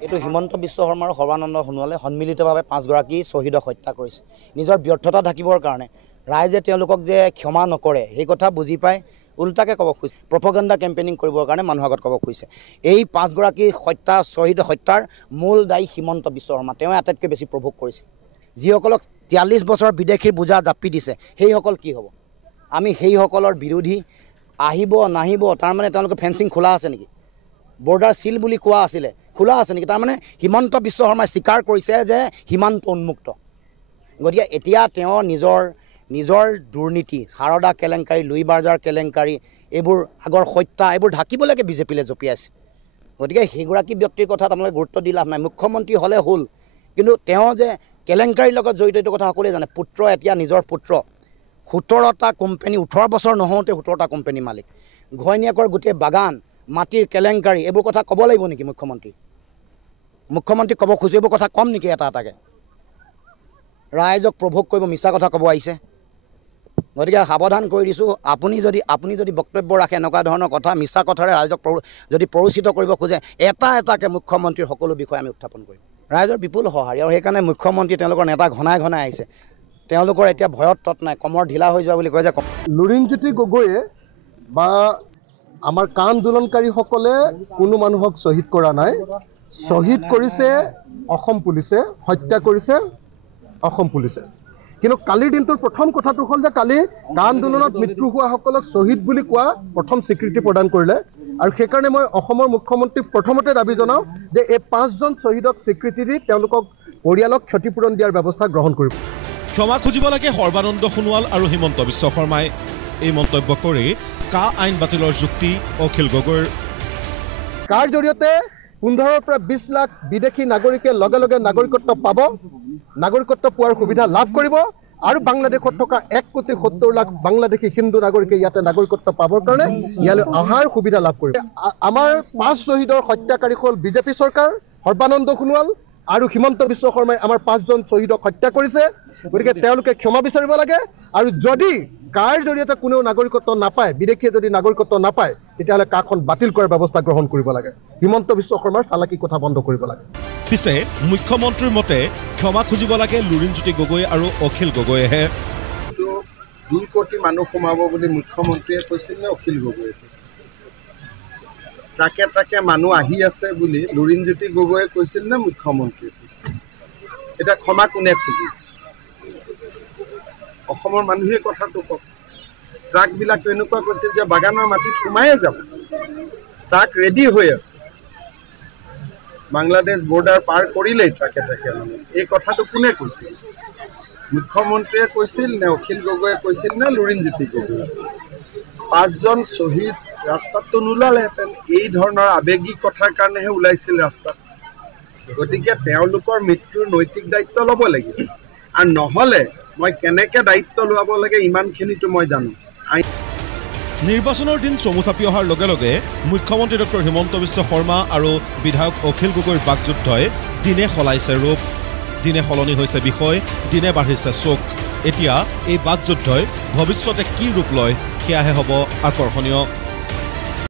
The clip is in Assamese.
এইটো হিমন্ত বিশ্ব শৰ্মা আৰু সৰ্বানন্দ সোণোৱালে সন্মিলিতভাৱে 5গৰাকী শ্বহীদক হত্যা কৰিছে নিজৰ ব্যৰ্থতা ঢাকিবৰ কাৰণে ৰাইজে তেওঁলোকক যে ক্ষমা নকৰে সেই কথা বুজি পাই উল্টাকে ক'ব খুজিছে প্ৰপগেণ্ডা কেম্পেইনিং কৰিবৰ কাৰণে মানুহৰ আগত ক'ব খুজিছে এই 5গৰাকী শ্বহীদ হত্যাৰ মূল দায়ী হিমন্ত বিশ্ব শৰ্মা তেওঁ আটাইতকৈ বেছি প্ৰভোগ কৰিছে যিসকলক 43 বছৰৰ বিদেশীৰ বোজা জাপি দিছে সেইসকল কি হ'ব আমি সেইসকলৰ বিৰোধী আহিব নাহিব তাৰমানে তেওঁলোকৰ ফেন্সিং খোলা আছে নেকি বৰ্ডাৰ সিল বুলি কোৱা আছিলে খোলা আছে নেকি তাৰমানে হিমন্ত বিশ্ব শৰ্মাই স্বীকাৰ কৰিছে যে সীমান্ত উন্মুক্ত গতিকে এতিয়া তেওঁ নিজৰ দুৰ্নীতি সাৰদা কেলেংকাৰী লুই বাৰ্জাৰ কেলেংকাৰী এইবোৰ আগৰ হত্যা এইবোৰ ঢাকিবলৈকে বিজেপিলৈ জঁপিয়াইছে গতিকে সেইগৰাকী ব্যক্তিৰ কথা আপোনালোকে গুৰুত্ব দি লাভ নাই মুখ্যমন্ত্ৰী হ'লে হ'ল কিন্তু তেওঁ যে কেলেংকাৰীৰ লগত জড়িত এইটো কথা সকলোৱে জানে পুত্ৰ এতিয়া নিজৰ পুত্ৰ 17টা কোম্পানী 18 বছৰ নহওঁতে 17টা কোম্পানী মালিক ঘৈণীয়েকৰ গোটেই বাগান মাটিৰ কেলেংকাৰী এইবোৰ কথা ক'ব লাগিব নেকি মুখ্যমন্ত্ৰী ক'ব খোজে এইবোৰ কথা কম নেকি এটা এটাকৈ ৰাইজক প্ৰভোগ কৰিব মিছা কথা ক'ব আহিছে গতিকে সাৱধান কৰি দিছোঁ আপুনি যদি বক্তব্য ৰাখে এনেকুৱা ধৰণৰ কথা মিছা কথাৰে ৰাইজক যদি প্ৰৰোচিত কৰিব খোজে এটা এটাকৈ মুখ্যমন্ত্ৰীৰ সকলো বিষয় আমি উত্থাপন কৰিম ৰাইজৰ বিপুল সঁহাৰি আৰু সেইকাৰণে মুখ্যমন্ত্ৰী তেওঁলোকৰ নেতা ঘনাই আহিছে তেওঁলোকৰ এতিয়া ভয়ত তত নাই কমৰ ঢিলা হৈ যোৱা বুলি কয় যে লুৰিণজ্যোতি গগৈয়ে বা আমাৰ কা আন্দোলনকাৰীসকলে কোনো মানুহক শ্বহীদ কৰা নাই শ্বহীদ কৰিছে অসম পুলিচে হত্যা কৰিছে অসম পুলিচে কিন্তু কালিৰ দিনটোৰ প্ৰথম কথাটো হ'ল যে কালি কা আন্দোলনত মৃত্যু হোৱাসকলক শ্বহীদ বুলি কোৱা প্ৰথম স্বীকৃতি প্ৰদান কৰিলে আৰু সেইকাৰণে মই অসমৰ মুখ্যমন্ত্ৰীক প্ৰথমতে দাবী জনাওঁ যে এই 5জন শ্বহীদক স্বীকৃতি দি তেওঁলোকক পৰিয়ালক ক্ষতিপূৰণ দিয়াৰ ব্যৱস্থা গ্ৰহণ কৰিব ক্ষমা খুজিব লাগে সৰ্বানন্দ সোণোৱাল আৰু হিমন্ত বিশ্ব শৰ্মাই এই মন্তব্য কৰি কা আইন বাতিলৰ যুক্তি অখিল গগৈৰ কাৰ জৰিয়তে 15 পৰা 20 লাখ বিদেশী নাগৰিকে লগে লগে নাগৰিকত্ব পাব নাগৰিকত্ব পোৱাৰ সুবিধা লাভ কৰিব আৰু বাংলাদেশত থকা 1,70 লাখ বাংলাদেশী হিন্দু নাগৰিকে ইয়াতে নাগৰিকত্ব পাবৰ কাৰণে ইয়ালৈ অহাৰ সুবিধা লাভ কৰিব আমাৰ 5 শ্বহীদৰ হত্যাকাৰী হ'ল বিজেপি চৰকাৰ সৰ্বানন্দ সোণোৱাল আৰু হিমন্ত বিশ্ব শৰ্মাই আমাৰ 5জন শ্বহীদক হত্যা কৰিছে গতিকে তেওঁলোকে ক্ষমা বিচাৰিব লাগে আৰু যদি কাৰ জৰিয়তে কোনো নাগৰিকত্ব নাপায় বিদেশীয়ে যদি নাগৰিকত্ব নাপায় তেতিয়াহ'লে কাখন বাতিল কৰাৰ ব্যৱস্থা গ্ৰহণ কৰিব লাগে হিমন্ত বিশ্ব শৰ্মাৰ চালাকি কথা বন্ধ কৰিব লাগে পিছে মুখ্যমন্ত্ৰীৰ মতে ক্ষমা খুজিব লাগে লুৰিণজ্যোতি গগৈ আৰু অখিল গগৈয়েহে 2 কোটি মানুহ সোমাব বুলি মুখ্যমন্ত্ৰীয়ে কৈছিল নে অখিল গগৈয়ে কৈছিল তাকে মানুহ আহি আছে বুলি লুৰিণজ্যোতি গগৈয়ে কৈছিল নে মুখ্যমন্ত্ৰীয়ে কৈছিল এটা ক্ষমা কোনে খুজিব অসমৰ মানুহে কথাটো কওক ট্ৰাকবিলাক এনেকুৱা কৈছিল যে বাগানৰ মাটিত সোমায়ে যাব ট্ৰাক ৰেডি হৈ আছে বাংলাদেশ বৰ্ডাৰ পাৰ কৰিলেই ট্ৰাকে মানে এই কথাটো কোনে কৈছিল মুখ্যমন্ত্ৰীয়ে কৈছিল নে অখিল গগৈয়ে কৈছিল নে লুৰিণজ্যোতি গগৈয়ে কৈছিল 5জন শ্বহীদ ৰাস্তাততো নোলালেহেঁতেন এই ধৰণৰ আৱেগিক কথাৰ কাৰণেহে ওলাইছিল ৰাস্তাত গতিকে তেওঁলোকৰ মৃত্যুৰ নৈতিক দায়িত্ব ল'ব লাগিব আৰু নহ'লে মই কেনেকৈ দায়িত্ব লোৱাব লাগে ইমানখিনিতো মই জানো নিৰ্বাচনৰ দিন চমু চাপি অহাৰ লগে লগে মুখ্যমন্ত্ৰী ডক্টৰ হিমন্ত বিশ্ব শৰ্মা আৰু বিধায়ক অখিল গগৈৰ বাকযুদ্ধই দিনে সলাইছে ৰূপ দিনে সলনি হৈছে বিষয় দিনে বাঢ়িছে চোক এতিয়া এই বাকযুদ্ধই ভৱিষ্যতে কি ৰূপ লয় সেয়াহে হ'ব আকৰ্ষণীয়